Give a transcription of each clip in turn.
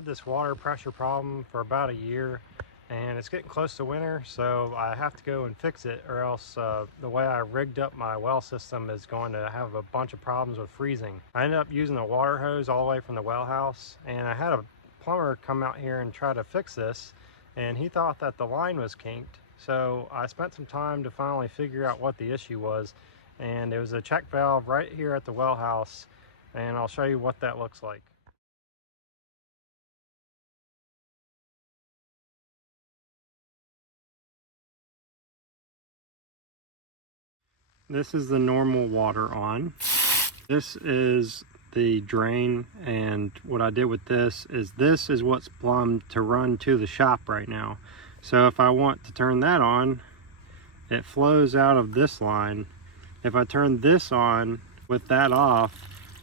had this water pressure problem for about a year, and it's getting close to winter, so I have to go and fix it, or else the way I rigged up my well system is going to have a bunch of problems with freezing. I ended up using a water hose all the way from the well house, and I had a plumber come out here and try to fix this, and he thought that the line was kinked. So I spent some time to finally figure out what the issue was, and it was a check valve right here at the well house, and I'll show you what that looks like. This is the normal water on. This is the drain, and what I did with this is what's plumbed to run to the shop right now. So if I want to turn that on, it flows out of this line. If I turn this on with that off,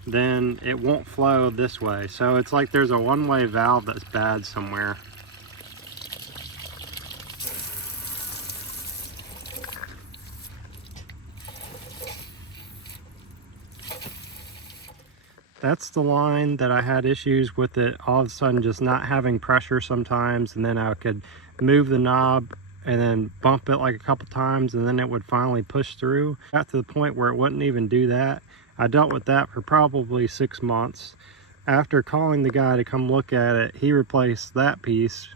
then it won't flow this way. So it's like there's a one-way valve that's bad somewhere. That's the line that I had issues with it all of a sudden just not having pressure sometimes, and then I could move the knob and then bump it like a couple times, and then it would finally push through. Got to the point where it wouldn't even do that. I dealt with that for probably 6 months. After calling the guy to come look at it, he replaced that piece,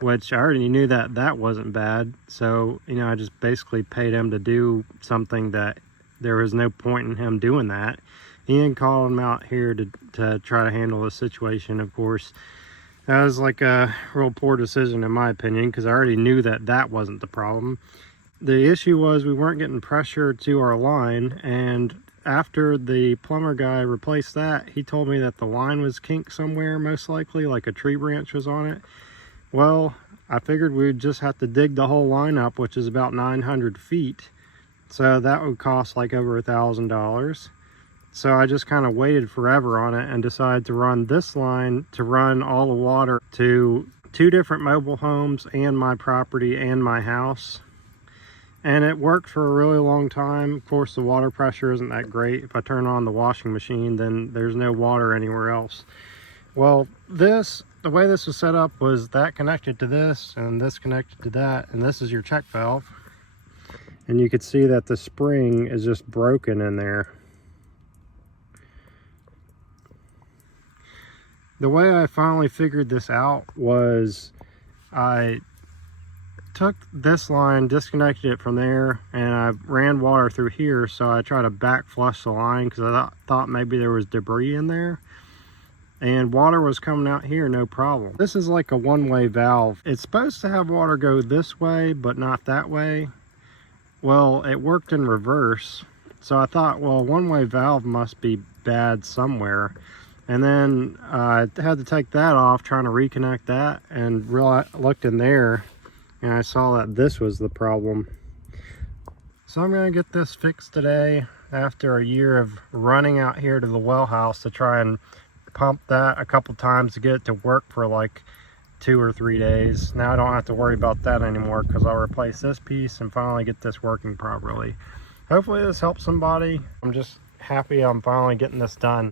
which I already knew that that wasn't bad. So, you know, I just basically paid him to do something that there was no point in him doing that. He didn't call him out here to try to handle the situation, of course. That was like a real poor decision in my opinion, because I already knew that that wasn't the problem. The issue was we weren't getting pressure to our line, and after the plumber guy replaced that, he told me that the line was kinked somewhere, most likely, like a tree branch was on it. Well, I figured we'd just have to dig the whole line up, which is about 900 feet. So that would cost like over $1,000. So I just kind of waited forever on it and decided to run this line to run all the water to 2 different mobile homes and my property and my house. And it worked for a really long time. Of course, the water pressure isn't that great. If I turn on the washing machine, then there's no water anywhere else. Well, the way this was set up was that connected to this and this connected to that, and this is your check valve. And you could see that the spring is just broken in there. The way I finally figured this out was I took this line, disconnected it from there, and I ran water through here. So I tried to back flush the line because I thought maybe there was debris in there, and water was coming out here no problem. This is like a one-way valve. It's supposed to have water go this way but not that way. Well, it worked in reverse, so I thought, well, one-way valve must be bad somewhere. And then I had to take that off, trying to reconnect that, and looked in there and I saw that this was the problem. So I'm gonna get this fixed today after a year of running out here to the well house to try and pump that a couple times to get it to work for like 2 or 3 days. Now I don't have to worry about that anymore because I'll replace this piece and finally get this working properly. Hopefully this helps somebody. I'm just happy I'm finally getting this done.